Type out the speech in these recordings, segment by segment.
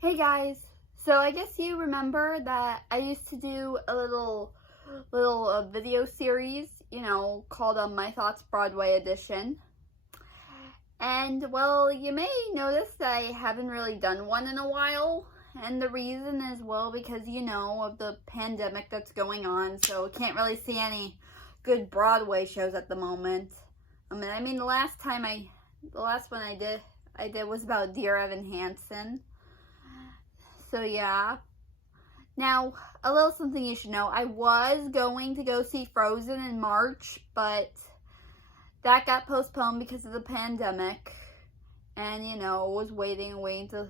Hey guys, so I guess you remember that I used to do a little video series, called My Thoughts Broadway Edition. And well, you may notice that I haven't really done one in a while. And the reason is, well, because of the pandemic that's going on, so I can't really see any good Broadway shows at the moment. The last one I did was about Dear Evan Hansen. So yeah. Now, a little something you should know. I was going to go see Frozen in March, but that got postponed because of the pandemic. And, was waiting to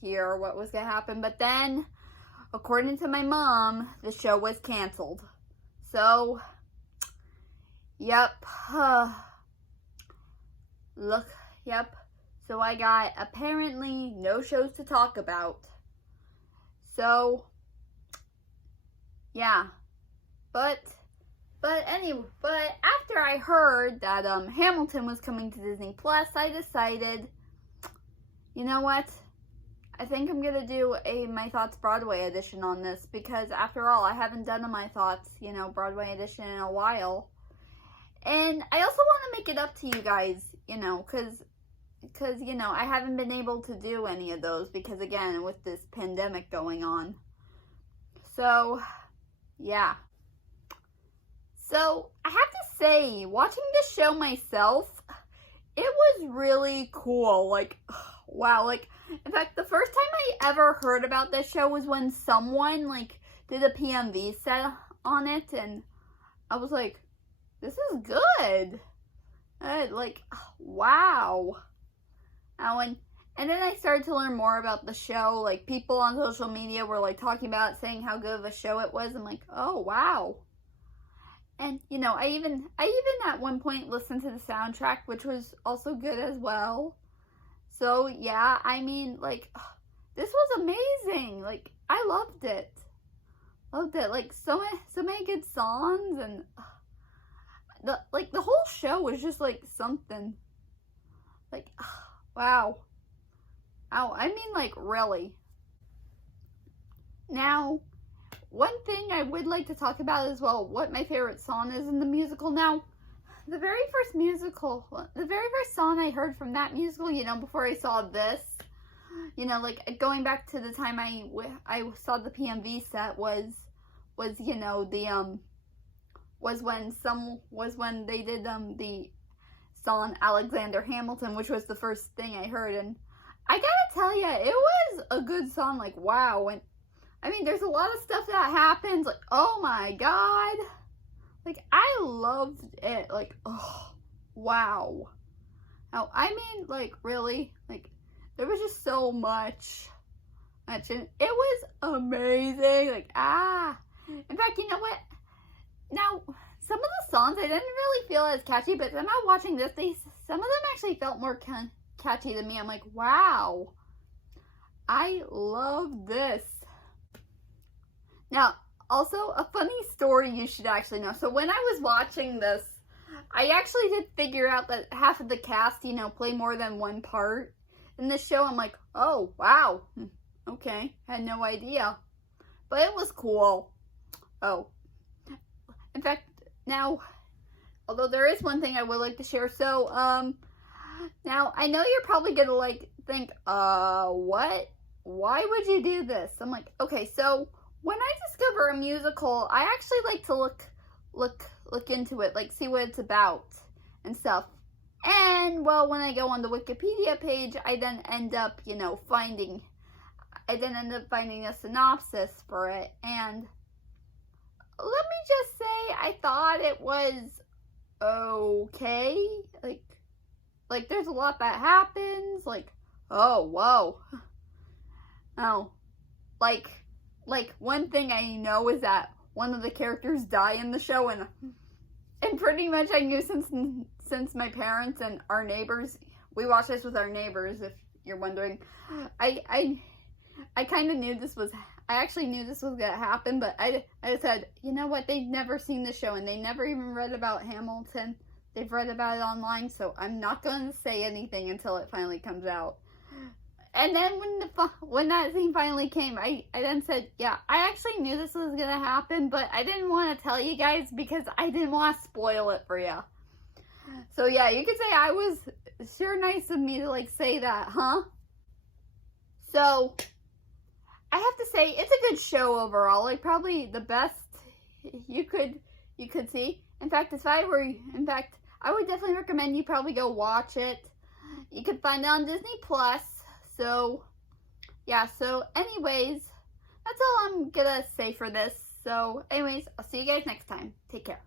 hear what was going to happen. But then, according to my mom, the show was canceled. So, yep. Yep. So I got apparently no shows to talk about. So, yeah. But after I heard that Hamilton was coming to Disney Plus, I decided, you know what? I think I'm gonna do a My Thoughts Broadway edition on this, because after all, I haven't done a My Thoughts, Broadway edition in a while. And I also want to make it up to you guys, because I haven't been able to do any of those because, again, with this pandemic going on. So, yeah. So, I have to say, watching this show myself, it was really cool. Like, wow. Like, in fact, the first time I ever heard about this show was when someone, did a PMV set on it, and I was like, this is good. Wow. And then I started to learn more about the show. Like, people on social media were talking about it, saying how good of a show it was. I'm like, oh wow. And I even at one point listened to the soundtrack, which was also good as well. So yeah, this was amazing. I loved it. So many good songs, and the whole show was just something. Wow. Really. Now, one thing I would like to talk about as well, what my favorite song is in the musical. Now, the very first song I heard from that musical, before I saw this, going back to the time I saw the PMV set was when they did the song Alexander Hamilton, which was the first thing I heard, and I gotta tell you, it was a good song. Wow. And there's a lot of stuff that happens, oh my god, I loved it. Oh wow. Now, really, there was just so much, and it was amazing. In fact, you know what, now some of the songs I didn't really feel as catchy, but somehow watching this, some of them actually felt more catchy to me. I'm like, wow, I love this. Now, also a funny story you should actually know. So when I was watching this, I actually did figure out that half of the cast, play more than one part in this show. I'm like, oh, wow. Okay, had no idea. But it was cool. Oh. In fact, now, although there is one thing I would like to share. So, now, I know you're probably gonna think, what? Why would you do this? I'm like, okay, so when I discover a musical, I actually like to look into it, see what it's about and stuff. And well, when I go on the Wikipedia page, I then end up, finding a synopsis for it. And let me just say, I thought it was okay. There's a lot that happens. Oh, whoa. Oh, one thing I know is that one of the characters die in the show, and pretty much I knew since my parents and our neighbors, we watched this with our neighbors, if you're wondering. I kind of knew I actually knew this was gonna happen, but I said, you know what, they've never seen the show, and they never even read about Hamilton. They've read about it online, so I'm not going to say anything until it finally comes out. And then when that scene finally came, I then said, yeah, I actually knew this was gonna happen, but I didn't want to tell you guys because I didn't want to spoil it for you. So yeah, you could say I was sure nice of me to like say that, huh? So I have to say it's a good show overall. Like probably the best you could see. In fact, I would definitely recommend you probably go watch it. You can find it on Disney Plus. So, yeah, so anyways, that's all I'm gonna say for this. So, anyways, I'll see you guys next time. Take care.